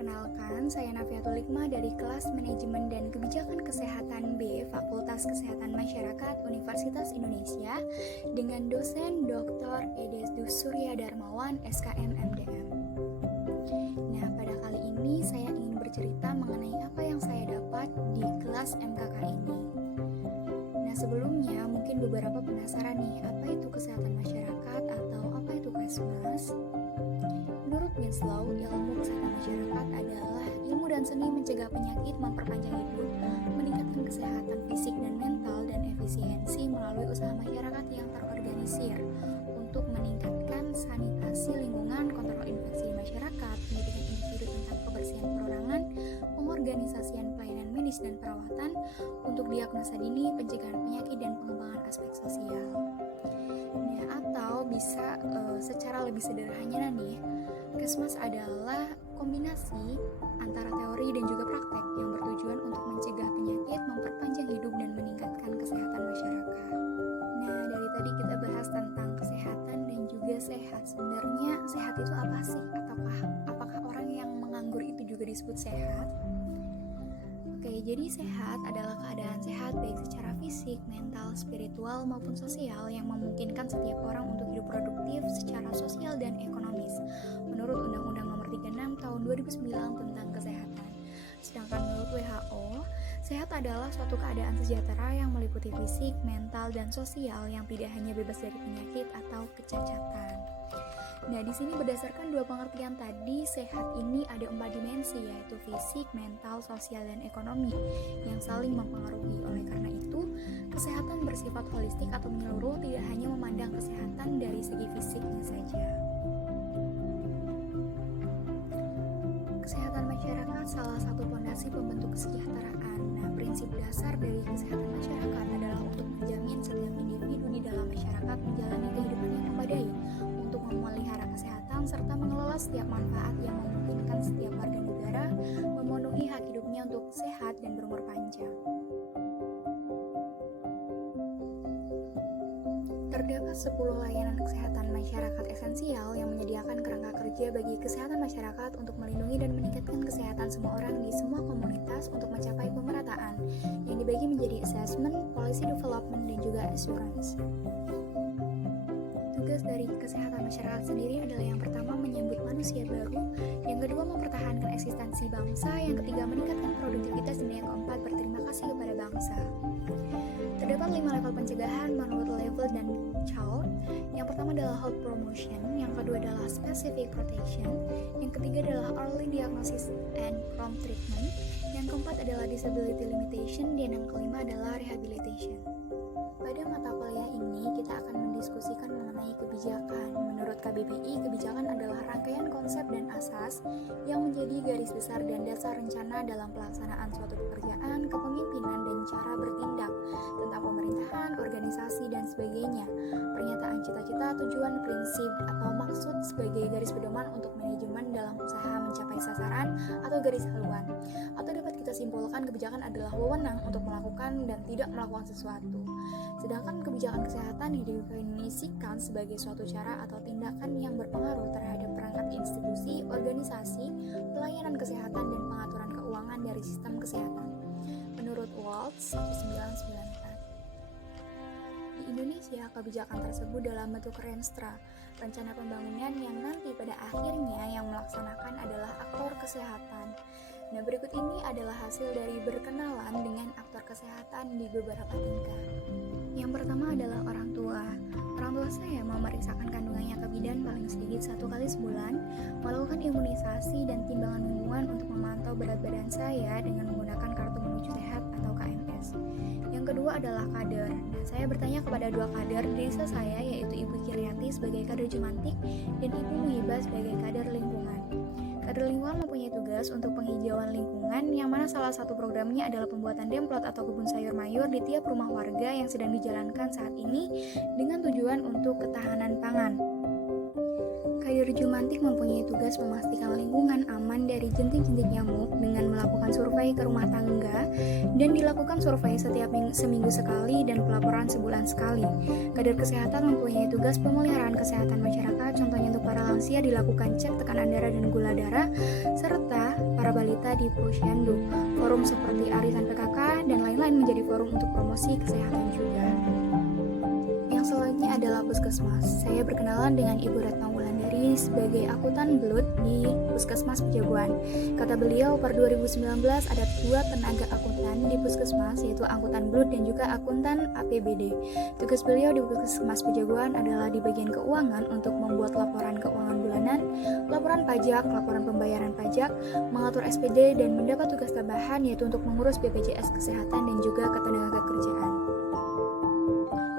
Perkenalkan, saya Nafiatul Hikmah dari kelas Manajemen dan Kebijakan Kesehatan B, Fakultas Kesehatan Masyarakat Universitas Indonesia, dengan dosen Dr. Edes Surya Darmawan, SKM MDM. Nah, pada kali ini saya ingin bercerita mengenai apa yang saya dapat di kelas MKK ini. Nah, sebelumnya mungkin beberapa penasaran nih, apa itu kesehatan masyarakat atau apa itu Kesmas? Menurut Winslow, ilmu kesehatan masyarakat adalah ilmu dan seni mencegah penyakit, memperpanjang hidup, meningkatkan kesehatan fisik dan mental, dan efisiensi melalui usaha masyarakat yang terorganisir untuk meningkatkan sanitasi lingkungan, kontrol infeksi masyarakat, pendidikan individu tentang kebersihan perorangan, pengorganisasian pelayanan medis dan perawatan untuk diagnosa dini, pencegahan penyakit, dan pengembangan aspek sosial. Nah, atau bisa secara lebih sederhana nih, Kesmas adalah kombinasi antara teori dan juga praktek yang bertujuan untuk mencegah penyakit, memperpanjang hidup, dan meningkatkan kesehatan masyarakat. Nah, dari tadi kita bahas tentang kesehatan dan juga sehat. Sebenarnya sehat itu apa sih? Apakah orang yang menganggur itu juga disebut sehat? Oke, jadi sehat adalah keadaan sehat baik secara fisik, mental, spiritual, maupun sosial yang memungkinkan setiap orang untuk hidup produktif secara sosial dan ekonomis menurut Undang-Undang Nomor 36 Tahun 2009 tentang Kesehatan. Sedangkan menurut WHO, sehat adalah suatu keadaan sejahtera yang meliputi fisik, mental, dan sosial yang tidak hanya bebas dari penyakit atau kecacatan. Nah, di sini berdasarkan dua pengertian tadi, sehat ini ada 4 dimensi, yaitu fisik, mental, sosial, dan ekonomi yang saling mempengaruhi. Oleh karena itu, kesehatan bersifat holistik atau menyeluruh, tidak hanya memandang kesehatan dari segi fisiknya saja. Kesehatan masyarakat salah satu fondasi pembentuk kesejahteraan. Nah, prinsip dasar dari kesehatan masyarakat adalah untuk menjamin setiap individu di dalam masyarakat menjalani kehidupan yang memadai, untuk memelihara kesehatan serta mengelola setiap manfaat yang memungkinkan setiap warga negara memenuhi hak hidupnya untuk sehat dan berumur panjang. Terdapat 10 layanan kesehatan masyarakat esensial yang menyediakan kerangka kerja bagi kesehatan masyarakat untuk melindungi dan meningkatkan kesehatan semua orang di semua komunitas untuk mencapai pemerataan, yang dibagi menjadi assessment, policy development, dan juga assurance. Tugas dari kesehatan masyarakat sendiri adalah yang pertama menyambut manusia baru, yang kedua mempertahankan eksistensi bangsa, yang ketiga meningkatkan produktivitas, dan yang keempat berterima kasih kepada bangsa. Terdapat 5 level pencegahan menurut Level dan Child. Yang pertama adalah health promotion, yang kedua adalah specific protection, yang ketiga adalah early diagnosis and prompt treatment, yang keempat adalah disability limitation, dan yang kelima adalah rehabilitation. Pada mata kuliah ini, kita akan mendiskusikan mengenai kebijakan. Menurut KBBI, kebijakan adalah rangkaian konsep dan asas yang menjadi garis besar dan dasar rencana dalam pelaksanaan suatu pekerjaan, kepemimpinan, dan cara bertindak tentang pemerintahan, organisasi, dan sebagainya. Pernyataan cita-cita, tujuan, prinsip, atau maksud sebagai garis pedoman untuk manajemen dalam usaha mencapai sasaran atau garis haluan. Atau dapat kita simpulkan, kebijakan adalah wewenang untuk melakukan dan tidak melakukan sesuatu. Sedangkan kebijakan kesehatan didefinisikan sebagai suatu cara atau tindakan yang berpengaruh terhadap perangkat institusi, organisasi, pelayanan kesehatan, dan pengaturan keuangan dari sistem kesehatan. Menurut Waltz 1994. Di Indonesia, kebijakan tersebut dalam bentuk Renstra, rencana pembangunan yang nanti pada akhirnya yang melaksanakan adalah aktor kesehatan. Nah, berikut ini adalah hasil dari berkenalan dengan aktor kesehatan di beberapa tingkat. Yang pertama adalah orang tua. Orang tua saya memeriksakan kandungannya ke bidan paling sedikit 1 kali sebulan, melakukan imunisasi dan timbangan mingguan untuk memantau berat badan saya dengan menggunakan kartu menuju sehat atau KMS. Yang kedua adalah kader. Nah, saya bertanya kepada 2 kader di desa saya, yaitu Ibu Kiryati sebagai kader Jumantik dan Ibu Muhibah sebagai kader lingkungan. Kader lingkungan mempunyai tugas untuk penghijauan lingkungan, yang mana salah satu programnya adalah pembuatan demplot atau kebun sayur mayur di tiap rumah warga yang sedang dijalankan saat ini dengan tujuan untuk ketahanan pangan. Kader Jumantik mempunyai tugas memastikan lingkungan aman dari jentik-jentik nyamuk dengan melakukan survei ke rumah tangga, dan dilakukan survei setiap seminggu sekali dan pelaporan sebulan sekali. Kader kesehatan mempunyai tugas pemeliharaan kesehatan masyarakat, contohnya untuk para lansia dilakukan cek tekanan darah dan gula darah, serta para balita di Posyandu. Forum seperti arisan PKK dan lain-lain menjadi forum untuk promosi kesehatan juga. Yang selanjutnya adalah Puskesmas. Saya berkenalan dengan Ibu Retno Wulandari sebagai akuntan belut di Puskesmas Pejaguan. Kata beliau, per 2019 ada 2 tenaga akuntan di Puskesmas, yaitu akuntan belut dan juga akuntan APBD. Tugas beliau di Puskesmas Pejaguan adalah di bagian keuangan untuk membuat laporan keuangan bulanan, laporan pajak, laporan pembayaran pajak, mengatur SPD, dan mendapat tugas tambahan yaitu untuk mengurus BPJS Kesehatan dan juga Ketenagakerjaan.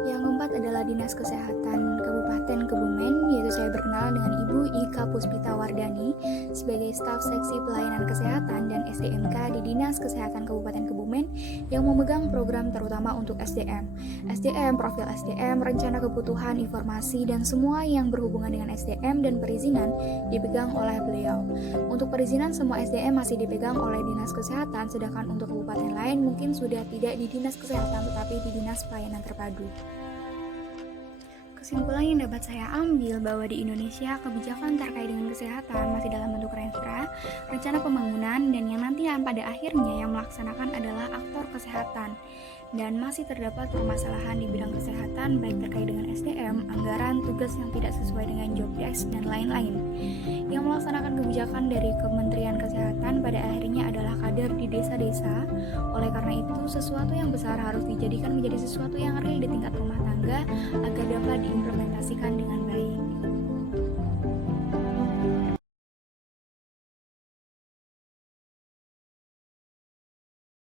Yang keempat adalah Dinas Kesehatan Kabupaten Kebumen, yaitu saya berkenalan dengan Ibu Ika Puspita Wardani sebagai staf seksi pelayanan kesehatan dan SDMK di Dinas Kesehatan Kabupaten Kebumen yang memegang program terutama untuk SDM, profil SDM, rencana kebutuhan, informasi, dan semua yang berhubungan dengan SDM dan perizinan dipegang oleh beliau. Untuk perizinan semua SDM masih dipegang oleh Dinas Kesehatan, sedangkan untuk kabupaten lain mungkin sudah tidak di Dinas Kesehatan tetapi di Dinas Pelayanan Terpadu. Kesimpulan yang dapat saya ambil bahwa di Indonesia kebijakan terkait dengan kesehatan masih dalam bentuk renstra, rencana pembangunan, dan yang nanti pada akhirnya yang melaksanakan adalah aktor kesehatan. Dan masih terdapat permasalahan di bidang kesehatan baik terkait dengan SDM, anggaran, tugas yang tidak sesuai dengan job desk, dan lain-lain. Yang melaksanakan kebijakan dari Kementerian Kesehatan pada akhirnya adalah kader di desa-desa. Oleh karena itu, sesuatu yang besar harus dijadikan menjadi sesuatu yang real di tingkat rumah tangga agar dapat diimplementasikan dengan baik.